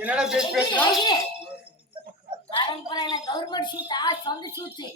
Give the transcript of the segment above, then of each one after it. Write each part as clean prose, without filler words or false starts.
என்னடா பேசுறா? கவர்மெண்ட் ஷூட்டா சொந்த ஷூட்டு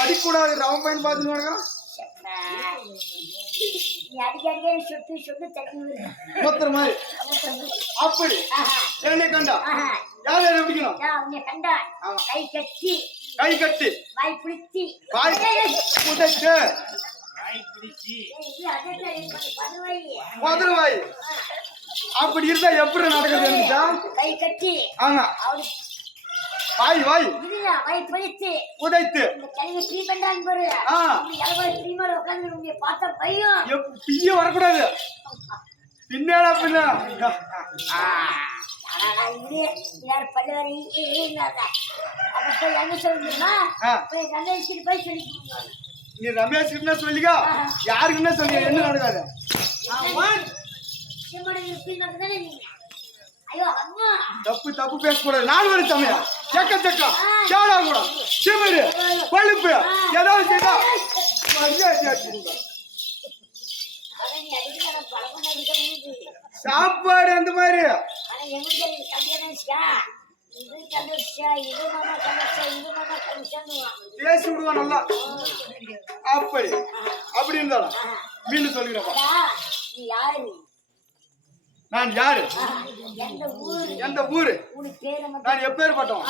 அடிக்கூடாது ரவம் பையன் பார்த்து நீ அடிக்கடிக்கே சொட்டு சொட்டு தண்ணி மொத்தர் மாதிரி அப்படி என்னை கண்டா யார் யாரை பிடிக்கணும்? உன்னை கண்டா கை கட்டி வாய் பிடிச்சி புதைச்சு மதுரவாய் அப்படி இருந்தா எப்படி நடக்குது? கை கட்டி ஆமா வாய் வாய் வாய் பிடிச்சு உதைத்து கல்வி ட்ரீ பண்றாங்க பாரு. ட்ரீ மேல உட்கார்ந்து உன்னை பார்த்த பையன் பிய்ய வரக்கூடாது பின்னாடா பின்ன பல்லு அப்ப எங்க சொல்லுமா ரமேஷ் போய் சொல்லி நீ ரமேஷ் கிட்ட சொல்லிக்கா யாருக்குன்னா சொல்லி என்ன நடக்காது. தப்பு தப்பு பேசக்கூடாது. நாலு வரை தமிழா எக்கச்சக்கம் கேடா கூட சிமரு பழுப்பு ஏதாவது செய்தா சாப்பாடு அந்த மாதிரி பேசி விடுவான் நல்லா. அப்படி அப்படி இருந்தாலும் மீண்டும் சொல்லிடுறேன். நான் யாரு? எந்த ஊரு? நான் எப்பேற்பட்டோம்?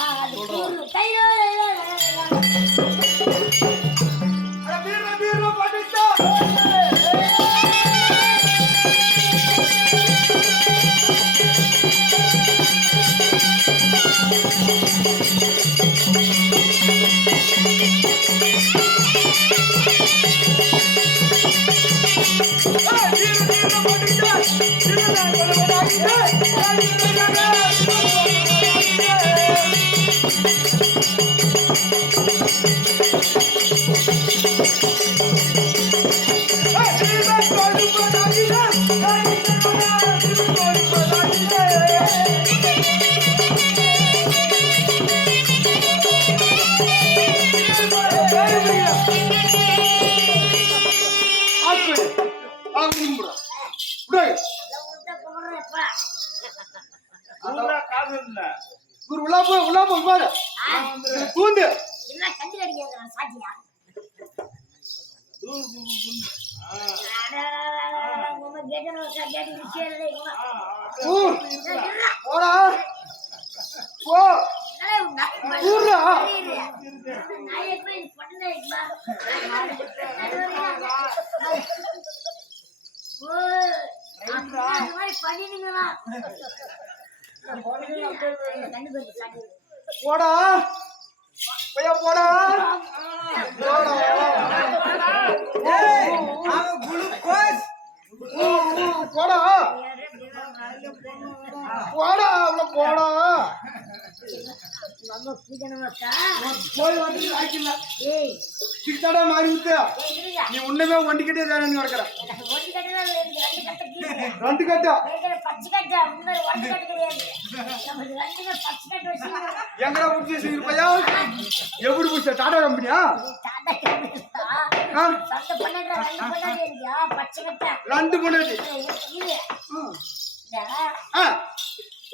போடா பையா போடா போடா போடா அவ்வளோ போடா சிக்ஸாடா மாறி விட்டு நீ ஒண்ணுமே ஒண்டிக்கிட்டே நீ நடக்கிற ரெண்டு கட்டா எங்கடா முடிச்சு பையா எப்படி முடிச்ச டாடா கம்பெனியா ரெண்டு பொண்ணு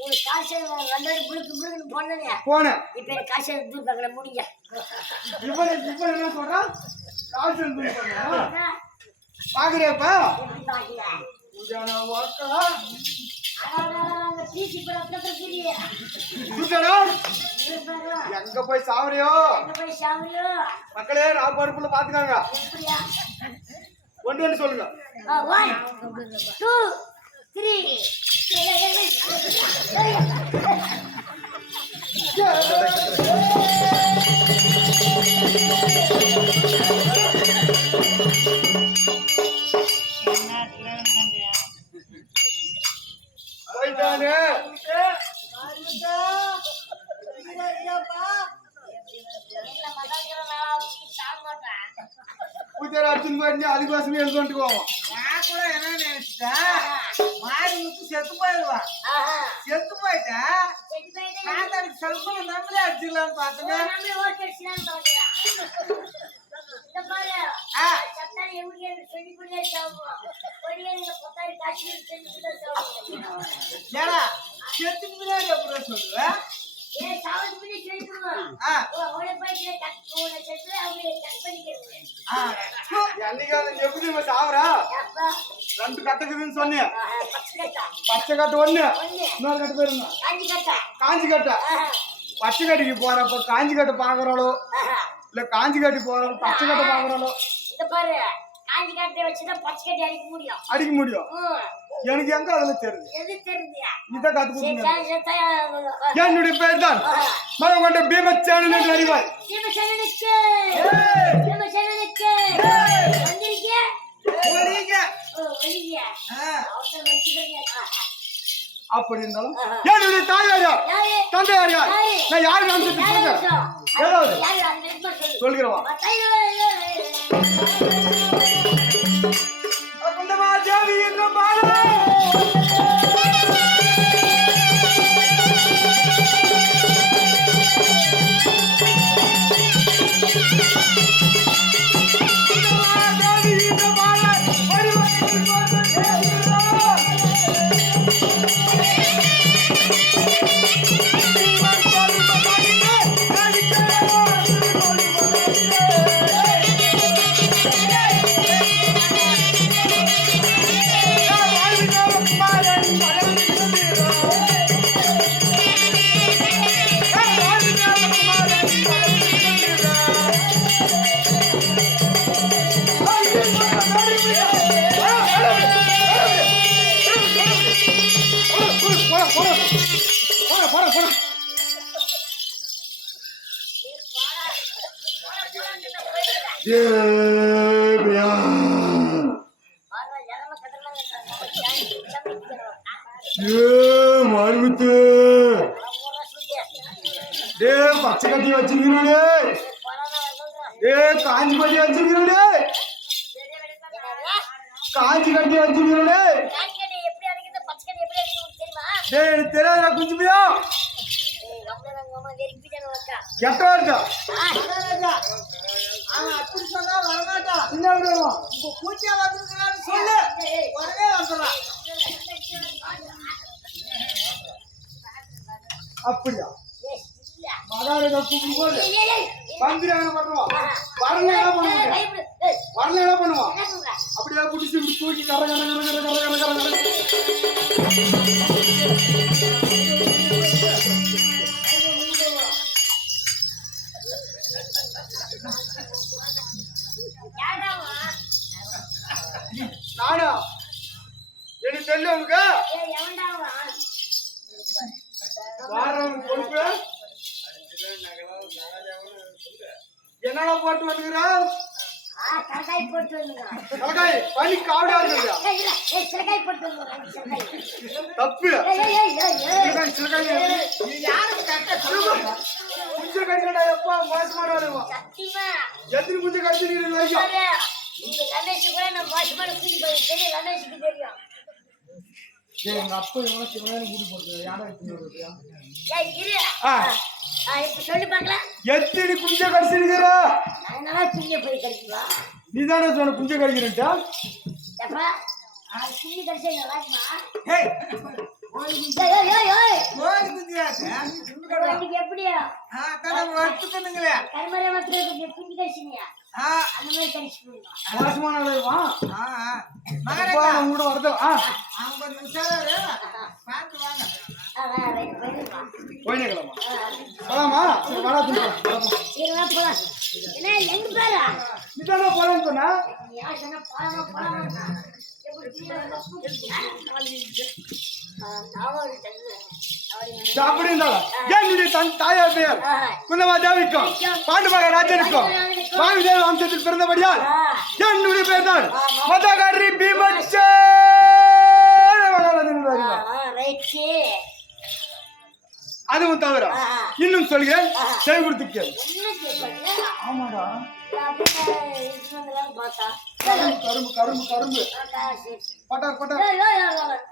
உனக்கு காசு ரெண்டாவது புழுக்கு போனே போனேன். இப்ப எனக்கு காசு தூக்காங்கள முடிங்க இவன் என்ன சொல்றான்? காசு பாக்குறியாப்பா? எப்படி பாக்கல பூஜானா வாக்கா பீசி போற அப்படி பூஜானா எங்க போய் சாவறியோ? போய் சாவறியோ? மக்களே நான் பருப்புல பாத்துக்காங்க. எப்படியா ஒன்று சொல்லுங்க. 1 2 3 போயிட்டானே. பூஜாரா அர்ஜுன் மாதிரி அதிகவாசமே எழுதுட்டு போவோம். நான் கூட என்ன நினைச்சிட்டேன், மாடு ஊத்து செத்து போயிடுவான். செத்து போயிட்டேன். நான் அதுக்கு செல்போன் நம்பரே அடிச்சிடலான்னு பார்த்தேன். ஏடா செத்துக்கு முன்னாடி எப்படி சொல்லுவேன்? என்னைக்காவது எப்படி நம்ம சாவரா? 2 கட்டுக்குதுன்னு சொன்னேன். பச்சை கட்டு ஒண்ணு, இன்னொரு கட்டு போயிருங்க காஞ்சி கட்டை. பச்சை கட்டிக்கு போறப்ப காஞ்சி கட்டை பாக்குறாளோ இல்ல காஞ்சி கட்டி போறப்ப பச்சை கட்டை பாக்குறாளோ? பாரு காஞ்சி கட்டை வச்சுதான் பச்சை கட்டி அடிக்க முடியும். அடிக்க முடியும். எனக்கு எங்க அதுல தெரியுது? எது தெரியுதியா? இத கத்து கொடுங்க. என்னுடைய பேர் தான் மரகொண்ட பீமச்சேனன் என்று அறிவாய். பீமச்சேனனுக்கு வந்திருக்கே போறீங்க. ஒளிங்க அவசரம் வச்சுக்கிறீங்க. அப்படி இருந்தாலும் என்னுடைய தாயார் யார்? தந்தையார் யார்? நான் யாரு நினைச்சிட்டு சொல்றேன். ஏதாவது சொல்கிறவா? அப்பண்டமா ஜாவி என்ன பாரு. பச்சை கட்டி வச்சிருக்கீங்களே, காஞ்சி கட்டி வச்சிருக்கீங்களே, காஞ்சி கட்டி வச்சிருக்கீங்களே. தெரியாதா குஞ்சு பியா? எட்ட வருஷா அவன் அப்படி சொன்னா வரமாட்டான். என்ன விடுவோம்? உங்க பூச்சியா வந்திருக்கிறான்னு சொல்லு, உடனே வந்துடுறான். அப்படியா? மகாராஜா கூப்பிடும் போது பந்திரான பண்ணுவோம். வரல என்ன பண்ணுவோம்? வரல என்ன பண்ணுவோம்? அப்படியே பிடிச்சி இப்படி தூக்கி கர கர கர கர கர கர கர நானா? எனக்கு தெரியல உனக்கு? வாரவங்க பொறுப்பு என்னடா போட்டு வந்துக்கிறா? கலக்காய் போட்டு வந்துங்க. கலக்காய் பனி காவடா இருக்குதா? சிலக்காய் போட்டு வந்துங்க. தப்பு. சிலக்காய் நீ யாருக்கு கட்ட சொல்லுங்க. குஞ்சு கடிக்கடா எப்பா மோசமானவா? சத்தியமா எத்தனை குஞ்சு கடிச்சு நீ வரைக்கும்? நீங்க ரமேஷ் கூட நான் மோசமான குஞ்சு தெரியும். ரமேஷுக்கு தெரியும். எங்க அப்பா இவனை சிவனேன்னு கூட்டி போடுறது யாரா இருக்கு? இரு இப்ப சொல்லி பாக்கலாம். எத்தனை குஞ்ச கடிச்சிருக்கிற? அதனால குஞ்ச போய் கடிக்குவா? நீ தானே சொன்ன குஞ்ச கடிக்கிறா? குஞ்சு கடிச்சா நல்லா இருக்குமா? கோழி குஞ்சியாச்சு இன்னைக்கு எப்படியா அதான் நம்ம வறுத்துக்கணுங்களே கருமறை மக்களுக்கு குஞ்சு கடிச்சினியா அந்த மாதிரி கடிச்சு போயிடுவான் மோசமான விளைவா மகனே கூட வருது அவங்க கொஞ்சம் உஷாரா பார்த்து வாங்க போயினேக்கலாமா போலாமா சரி வாடா தூக்கலாம் என்ன எங்க பேரா நீதானே போறேன்னு சொன்னா யார் சொன்னா போலாமா அப்படி இருந்தாலும் என்னுடைய தாயார் பெயர் குன்னமா தேவிக்கும் பாண்டுமக ராஜனுக்கும் வாவி தேவி வம்சத்தில் பிறந்தபடியால் என்னுடைய பெயர் தான் மதகாரி பீமச்சே அதுவும் தவிர இன்னும் சொல்கிறேன் செவி கொடுத்து கேள் ஆமாடா கரும்பு கரும்பு கரும்பு பட்டார் பட்டார்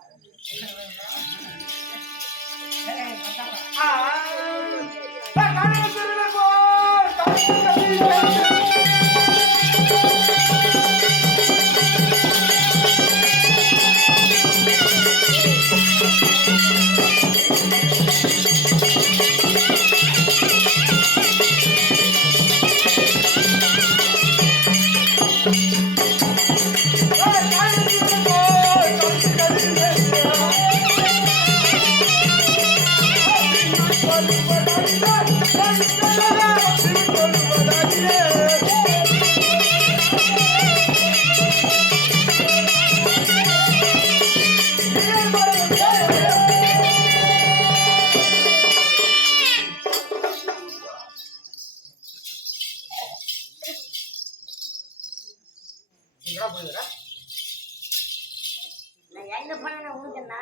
என்ன பண்ண உனக்குன்னா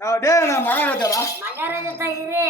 நான் மகாராஜா மகாராஜா தான் இது